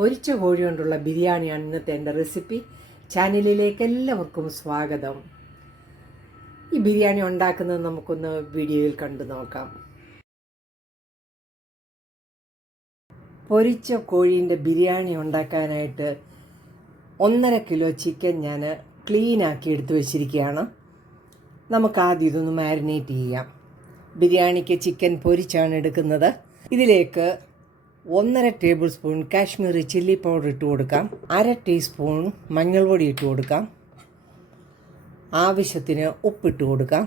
പൊരിച്ച കോഴി കൊണ്ടുള്ള ബിരിയാണിയാണ് ഇന്നത്തെ എൻ്റെ റെസിപ്പി. ചാനലിലേക്ക് എല്ലാവർക്കും സ്വാഗതം. ഈ ബിരിയാണി ഉണ്ടാക്കുന്നത് നമുക്കൊന്ന് വീഡിയോയിൽ കണ്ടു നോക്കാം. പൊരിച്ച കോഴീൻ്റെ ബിരിയാണി ഉണ്ടാക്കാനായിട്ട് 1.5 കിലോ ചിക്കൻ ഞാൻ ക്ലീനാക്കി എടുത്ത് വെച്ചിരിക്കുകയാണ്. നമുക്ക് ആദ്യം ഇതൊന്ന് മാരിനേറ്റ് ചെയ്യാം. ബിരിയാണിക്ക് ചിക്കൻ പൊരിച്ചാണ് എടുക്കുന്നത്. ഇതിലേക്ക് 1.5 table spoon Kashmiri chilli powder ഇട്ട് കൊടുക്കാം. 1/2 ടീസ്പൂൺ മഞ്ഞൾപ്പൊടി ഇട്ട് കൊടുക്കാം. ആവശ്യത്തിന് ഉപ്പിട്ട് കൊടുക്കാം.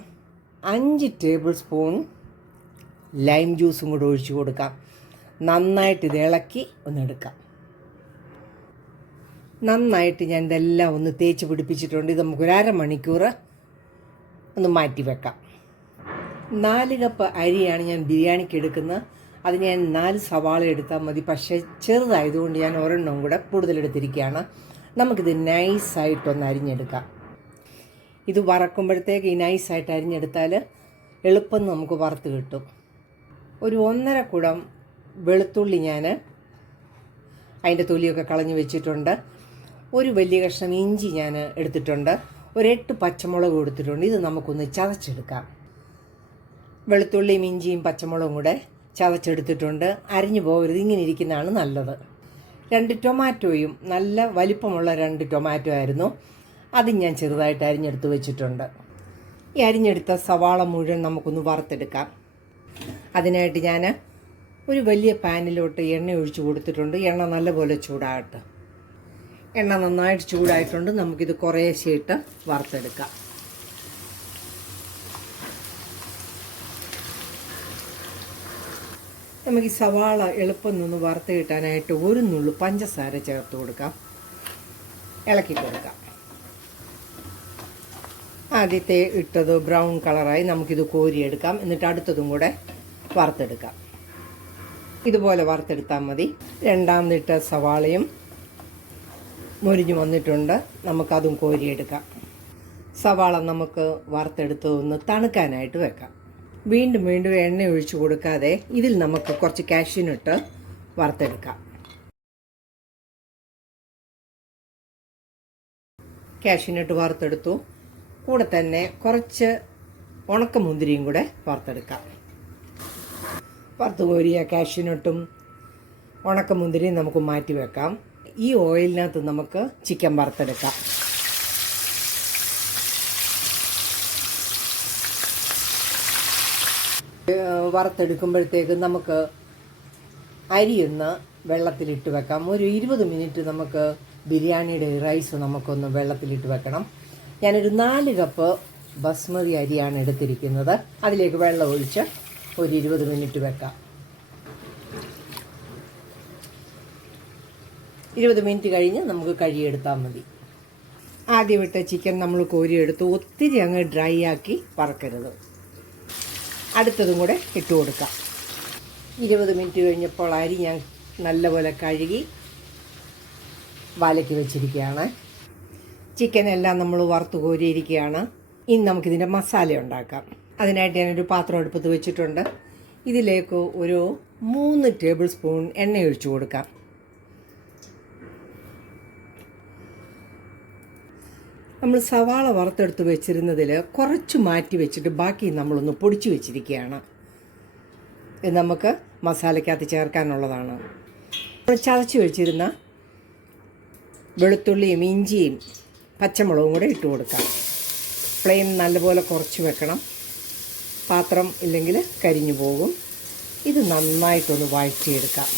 5 ടേബിൾ സ്പൂൺ ലൈം ജ്യൂസും കൂടെ ഒഴിച്ച് കൊടുക്കാം. നന്നായിട്ട് ഇത് ഇളക്കി ഒന്നെടുക്കാം. നന്നായിട്ട് ഞാൻ ഇതെല്ലാം ഒന്ന് തേച്ച് പിടിപ്പിച്ചിട്ടുണ്ട്. ഇത് നമുക്കൊരു അരമണിക്കൂർ ഒന്ന് മാറ്റി വെക്കാം. 4 കപ്പ് അരിയാണ് ഞാൻ ബിരിയാണിക്ക് എടുക്കുന്നത്. അത് ഞാൻ 4 സവാള എടുത്താൽ മതി. പക്ഷേ ചെറുതായതുകൊണ്ട് ഞാൻ ഒരെണ്ണം കൂടെ കൂടുതലെടുത്തിരിക്കുകയാണ്. നമുക്കിത് നൈസായിട്ടൊന്ന് അരിഞ്ഞെടുക്കാം. ഇത് വറക്കുമ്പോഴത്തേക്ക് ഈ നൈസായിട്ട് അരിഞ്ഞെടുത്താൽ എളുപ്പം നമുക്ക് വറുത്ത് കിട്ടും. ഒരു 1.5 കുടം വെളുത്തുള്ളി ഞാൻ അതിൻ്റെ തൊലിയൊക്കെ കളഞ്ഞ് വെച്ചിട്ടുണ്ട്. ഒരു വലിയ കഷ്ണം ഇഞ്ചി ഞാൻ എടുത്തിട്ടുണ്ട്. ഒരു 8 പച്ചമുളക് എടുത്തിട്ടുണ്ട്. ഇത് നമുക്കൊന്ന് ചതച്ചെടുക്കാം. വെളുത്തുള്ളിയും ഇഞ്ചിയും പച്ചമുളകും കൂടെ ചതച്ചെടുത്തിട്ടുണ്ട്. അരിഞ്ഞു പോകരുത്, ഇങ്ങനെ ഇരിക്കുന്നതാണ് നല്ലത്. 2 ടൊമാറ്റോയും നല്ല വലിപ്പമുള്ള 2 ടൊമാറ്റോ ആയിരുന്നു. അത് ഞാൻ ചെറുതായിട്ട് അരിഞ്ഞെടുത്ത് വെച്ചിട്ടുണ്ട്. ഈ അരിഞ്ഞെടുത്ത സവാള മുഴുവൻ നമുക്കൊന്ന് വറുത്തെടുക്കാം. അതിനായിട്ട് ഞാൻ ഒരു വലിയ പാനിലോട്ട് എണ്ണ ഒഴിച്ച് കൊടുത്തിട്ടുണ്ട്. എണ്ണ നല്ലപോലെ ചൂടാകട്ടെ. എണ്ണ നന്നായിട്ട് ചൂടായിട്ടുണ്ട്. നമുക്കിത് കുറേശ്ശെയിട്ട് വറുത്തെടുക്കാം. നമുക്ക് ഈ സവാള എളുപ്പം നിന്ന് വറുത്ത് കിട്ടാനായിട്ട് ഒരു നുള്ളു പഞ്ചസാര ചേർത്ത് കൊടുക്കാം. ഇളക്കി കൊടുക്കാം. ആദ്യത്തെ ഇട്ടത് ബ്രൗൺ കളറായി. നമുക്കിത് കോരിയെടുക്കാം. എന്നിട്ട് അടുത്തതും കൂടെ വറുത്തെടുക്കാം. ഇതുപോലെ വറുത്തെടുത്താൽ മതി. രണ്ടാമതിട്ട സവാളയും മുരിഞ്ഞു വന്നിട്ടുണ്ട്. നമുക്കതും കോരിയെടുക്കാം. സവാള നമുക്ക് വറുത്തെടുത്ത് ഒന്ന് തണുക്കാനായിട്ട് വെക്കാം. വീണ്ടും എണ്ണ ഒഴിച്ച് കൊടുക്കാതെ ഇതിൽ നമുക്ക് കുറച്ച് കാഷ്യൂനട്ട് വറുത്തെടുക്കാം. കാഷ്യൂനട്ട് വറുത്തെടുത്തു. കൂടെ തന്നെ കുറച്ച് ഉണക്കമുന്തിരിയും കൂടെ വറുത്തെടുക്കാം. വറുത്ത് കോരിയ കാഷ്യൂനട്ടും ഉണക്കമുന്തിരിയും നമുക്ക് മാറ്റി വെക്കാം. ഈ ഓയിലിനകത്ത് നമുക്ക് ചിക്കൻ വറുത്തെടുക്കാം. വറുത്തെടുക്കുമ്പോഴത്തേക്ക് നമുക്ക് അരിയൊന്ന് വെള്ളത്തിലിട്ട് വെക്കാം. ഒരു 20 മിനിറ്റ് നമുക്ക് ബിരിയാണിയുടെ റൈസ് നമുക്കൊന്ന് വെള്ളത്തിലിട്ട് വെക്കണം. ഞാനൊരു 4 കപ്പ് ബസ്മതി അരിയാണ് എടുത്തിരിക്കുന്നത്. അതിലേക്ക് വെള്ളം ഒഴിച്ച് ഒരു 20 മിനിറ്റ് വെക്കാം. 20 മിനിറ്റ് കഴിഞ്ഞ് നമുക്ക് കഴുകിയെടുത്താൽ മതി. ആദ്യം ഇട്ട ചിക്കൻ നമ്മൾ കോരിയെടുത്ത് ഒത്തിരി അങ്ങ് ഡ്രൈ ആക്കി വറക്കരുത്. അടുത്തതും കൂടെ ഇട്ട് കൊടുക്കാം. 20 മിനിറ്റ് കഴിഞ്ഞപ്പോൾ അരി ഞാൻ നല്ലപോലെ കഴുകി വലക്കി വെച്ചിരിക്കുകയാണ്. ചിക്കനെല്ലാം നമ്മൾ വറുത്ത് കോരിയിരിക്കുകയാണ്. ഇനി നമുക്കിതിൻ്റെ മസാല ഉണ്ടാക്കാം. അതിനായിട്ട് ഞാനൊരു പാത്രം അടുപ്പത്ത് വെച്ചിട്ടുണ്ട്. ഇതിലേക്ക് ഒരു 3 ടേബിൾ സ്പൂൺ എണ്ണ ഒഴിച്ചു കൊടുക്കാം. നമ്മൾ സവാള വറുത്തെടുത്ത് വെച്ചിരുന്നതിൽ കുറച്ച് മാറ്റി വെച്ചിട്ട് ബാക്കി നമ്മളൊന്ന് പൊടിച്ചു വെച്ചിരിക്കുകയാണ്. ഇത് നമുക്ക് മസാലയ്ക്കകത്ത് ചേർക്കാനുള്ളതാണ്. നമ്മൾ ചതച്ച് വെച്ചിരുന്ന വെളുത്തുള്ളിയും ഇഞ്ചിയും പച്ചമുളകും കൂടെ ഇട്ട് കൊടുക്കാം. ഫ്ലെയിം നല്ലപോലെ കുറച്ച് വെക്കണം. പാത്രം ഇല്ലെങ്കിൽ കരിഞ്ഞു പോകും. ഇത് നന്നായിട്ടൊന്ന് വഴറ്റിയെടുക്കാം.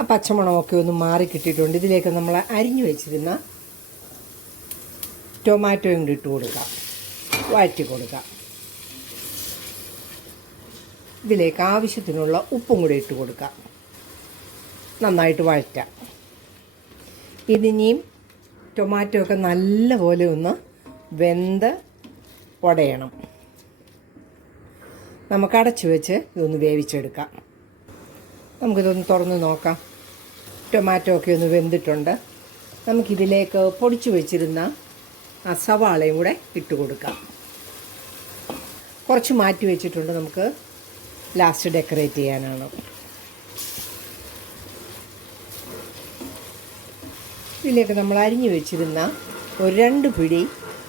ആ പച്ചമണമൊക്കെ ഒന്ന് മാറി കിട്ടിയിട്ടുണ്ട്. ഇതിലേക്ക് നമ്മൾ അരിഞ്ഞു വെച്ചിരുന്ന ടൊമാറ്റോയും കൂടി ഇട്ട് കൊടുക്കാം. വഴറ്റി കൊടുക്കാം. ഇതിലേക്ക് ആവശ്യത്തിനുള്ള ഉപ്പും കൂടി ഇട്ട് കൊടുക്കാം. നന്നായിട്ട് വഴറ്റാം. ഇതിനിയും ടൊമാറ്റോ ഒക്കെ നല്ലപോലെ ഒന്ന് വെന്ത് ഉടയണം. നമുക്ക് അടച്ചു വെച്ച് ഇതൊന്ന് വേവിച്ചെടുക്കാം. നമുക്കിതൊന്ന് തുറന്ന് നോക്കാം. ടൊമാറ്റോ ഒക്കെ ഒന്ന് വെന്തിട്ടുണ്ട്. നമുക്കിതിലേക്ക് പൊടിച്ചു വെച്ചിരുന്ന ആ സവാളയും കൂടെ ഇട്ട് കൊടുക്കാം. കുറച്ച് മാറ്റി വെച്ചിട്ടുണ്ട്. നമുക്ക് ലാസ്റ്റ് ഡെക്കറേറ്റ് ചെയ്യാനാണ്. ഇതിലേക്ക് നമ്മൾ അരിഞ്ഞു വെച്ചിരുന്ന ഒരു 2 പിടി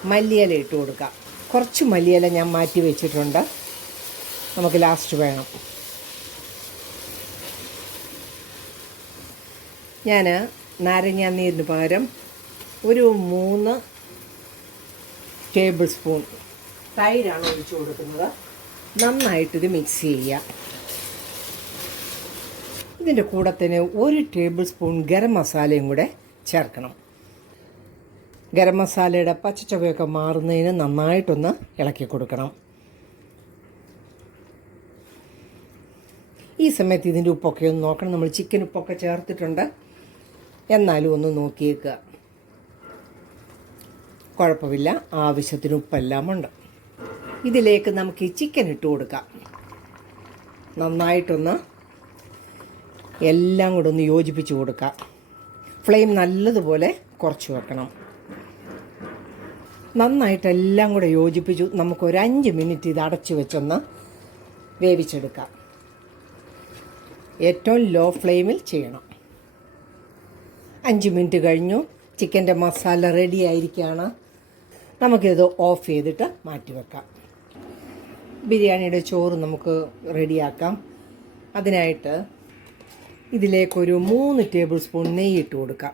മല്ലിയില ഇട്ട് കൊടുക്കാം. കുറച്ച് മല്ലിയില ഞാൻ മാറ്റി വെച്ചിട്ടുണ്ട്, നമുക്ക് ലാസ്റ്റ് വേണം. ഞാൻ നാരങ്ങ നീരിന് പകരം ഒരു 3 ടേബിൾ സ്പൂൺ തൈരാണ് ഒഴിച്ചു കൊടുക്കുന്നത്. നന്നായിട്ടിത് മിക്സ് ചെയ്യുക. ഇതിൻ്റെ കൂടെ തന്നെ 1 ടേബിൾ സ്പൂൺ ഗരം മസാലയും കൂടെ ചേർക്കണം. ഗരം മസാലയുടെ പച്ചച്ചുവയൊക്കെ മാറുന്നതിന് നന്നായിട്ടൊന്ന് ഇളക്കി കൊടുക്കണം. ഈ സമയത്ത് ഇതിൻ്റെ ഉപ്പൊക്കെ ഒന്ന് നോക്കണം. നമ്മൾ ചിക്കൻ ഉപ്പൊക്കെ ചേർത്തിട്ടുണ്ട്, എന്നാലും ഒന്ന് നോക്കിയേക്കുക. കുഴപ്പമില്ല, ആവശ്യത്തിന് ഉപ്പെല്ലാം ഉണ്ട്. ഇതിലേക്ക് നമുക്ക് ഈ ചിക്കൻ ഇട്ട് കൊടുക്കാം. നന്നായിട്ടൊന്ന് എല്ലാം കൂടെ ഒന്ന് യോജിപ്പിച്ച് കൊടുക്കാം. ഫ്ലെയിം നല്ലതുപോലെ കുറച്ച് വെക്കണം. നന്നായിട്ടെല്ലാം കൂടെ യോജിപ്പിച്ചു നമുക്കൊരു 5 മിനിറ്റ് ഇത് അടച്ചു വെച്ചൊന്ന് വേവിച്ചെടുക്കാം. ഏറ്റവും ലോ ഫ്ലെയിമിൽ ചെയ്യണം. 5 മിനിറ്റ് കഴിഞ്ഞു. ചിക്കൻ്റെ മസാല റെഡി ആയിരിക്കുകയാണ്. നമുക്കിത് ഓഫ് ചെയ്തിട്ട് മാറ്റി വെക്കാം. ബിരിയാണിയുടെ ചോറ് നമുക്ക് റെഡിയാക്കാം. അതിനായിട്ട് ഇതിലേക്കൊരു 3 ടേബിൾ സ്പൂൺ നെയ്യ് ഇട്ട് കൊടുക്കാം.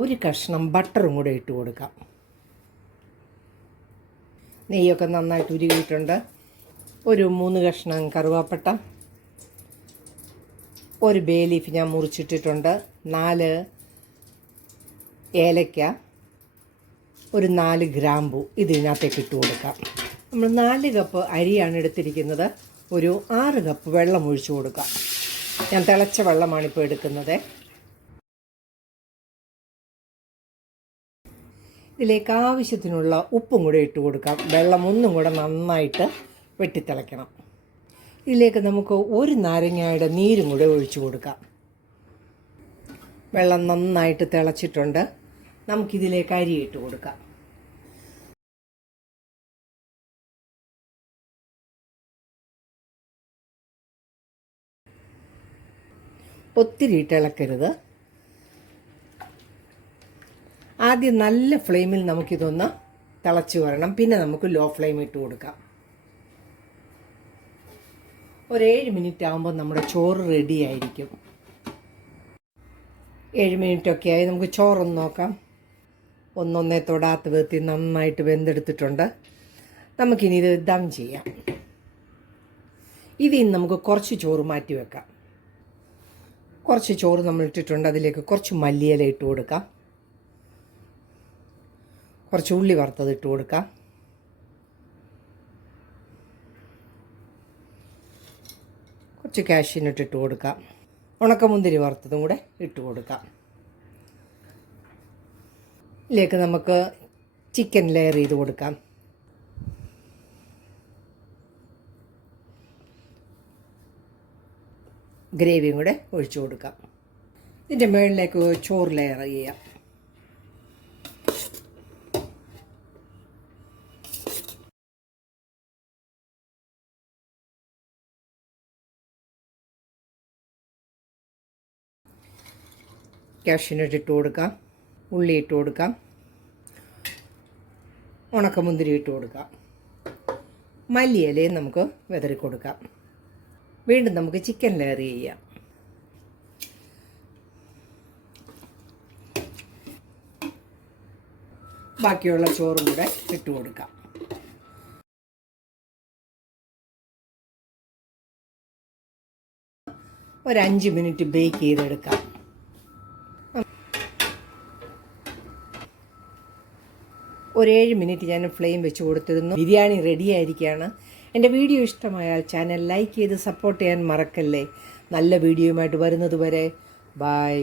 1 കഷ്ണം ബട്ടറും കൂടെ ഇട്ട് കൊടുക്കാം. നെയ്യൊക്കെ നന്നായിട്ട് ഉരുകിയിട്ടുണ്ട്. ഒരു 3 കഷ്ണം കറുവാപ്പട്ട, 1 ബേ ലീഫ് ഞാൻ മുറിച്ചിട്ടിട്ടുണ്ട്, 4 ഏലക്ക, ഒരു 4 ഗ്രാമ്പു ഇതിനകത്തേക്ക് ഇട്ട് കൊടുക്കാം. നമ്മൾ 4 കപ്പ് അരിയാണ് എടുത്തിരിക്കുന്നത്. ഒരു 6 കപ്പ് വെള്ളം ഒഴിച്ചു കൊടുക്കാം. ഞാൻ തിളച്ച വെള്ളമാണിപ്പോൾ എടുക്കുന്നത്. ഇതിലേക്ക് ആവശ്യത്തിനുള്ള ഉപ്പും കൂടെ ഇട്ട് കൊടുക്കാം. വെള്ളം ഒന്നും കൂടെ നന്നായിട്ട് വെട്ടിത്തിളയ്ക്കണം. ഇതിലേക്ക് നമുക്ക് 1 നാരങ്ങയുടെ നീരും കൂടെ ഒഴിച്ചു കൊടുക്കാം. വെള്ളം നന്നായിട്ട് തിളച്ചിട്ടുണ്ട്. നമുക്കിതിലേക്ക് അരി ഇട്ട് കൊടുക്കാം. ഒത്തിരി ഇട്ട് ഇളക്കരുത്. ആദ്യം നല്ല ഫ്ലെയിമിൽ നമുക്കിതൊന്ന് തിളച്ച് വരണം. പിന്നെ നമുക്ക് ലോ ഫ്ലെയിം ഇട്ട് കൊടുക്കാം. ഒരു 7 മിനിറ്റ് ആകുമ്പോൾ നമ്മുടെ ചോറ് റെഡി ആയിരിക്കും. 7 മിനിറ്റൊക്കെ ആയി. നമുക്ക് ചോറൊന്ന് നോക്കാം. ഒന്നൊന്നേ തൊടാത്ത വിധത്തിൽ നന്നായിട്ട് വെന്തെടുത്തിട്ടുണ്ട്. നമുക്കിനി ഇത് ദം ചെയ്യാം. ഇതിൽ നമുക്ക് കുറച്ച് ചോറ് മാറ്റി വെക്കാം. കുറച്ച് ചോറ് നമ്മൾ ഇട്ടിട്ടുണ്ട്. അതിലേക്ക് കുറച്ച് മല്ലിയില ഇട്ട് കൊടുക്കാം. കുറച്ച് ഉള്ളി വറുത്തത് ഇട്ട് കൊടുക്കാം. കുറച്ച് കാഷ്യൂനട്ട് ഇട്ട് കൊടുക്കാം. ഉണക്കമുന്തിരി വറുത്തതും കൂടെ ഇട്ട് കൊടുക്കാം. ഇതിലേക്ക് നമുക്ക് ചിക്കൻ ലെയർ ചെയ്ത് കൊടുക്കാം. ഗ്രേവിയും കൂടെ ഒഴിച്ചു കൊടുക്കാം. ഇതിൻ്റെ മുകളിലേക്ക് ചോറ് ലെയർ ചെയ്യാം. കാഷ്യൂനട്ട് ഇട്ട് കൊടുക്കാം. ഉള്ളി ഇട്ട് കൊടുക്കാം. ഉണക്കമുന്തിരി ഇട്ട് കൊടുക്കാം. മല്ലിയിലയും നമുക്ക് വിതറി കൊടുക്കാം. വീണ്ടും നമുക്ക് ചിക്കൻ ലെയർ ചെയ്യാം. ബാക്കിയുള്ള ചോറും കൂടെ ഇട്ട് കൊടുക്കാം. ഒരു 5 മിനിറ്റ് ബേക്ക് ചെയ്തെടുക്കാം. ഒരു 7 മിനിറ്റ് ഞാൻ ഫ്ലെയിം വെച്ച് കൊടുത്തിരുന്നു. ബിരിയാണി റെഡി ആയിരിക്കുകയാണ്. എൻ്റെ വീഡിയോ ഇഷ്ടമായാൽ ചാനൽ ലൈക്ക് ചെയ്ത് സപ്പോർട്ട് ചെയ്യാൻ മറക്കല്ലേ. നല്ല വീഡിയോയുമായിട്ട് വരുന്നത് വരെ ബൈ.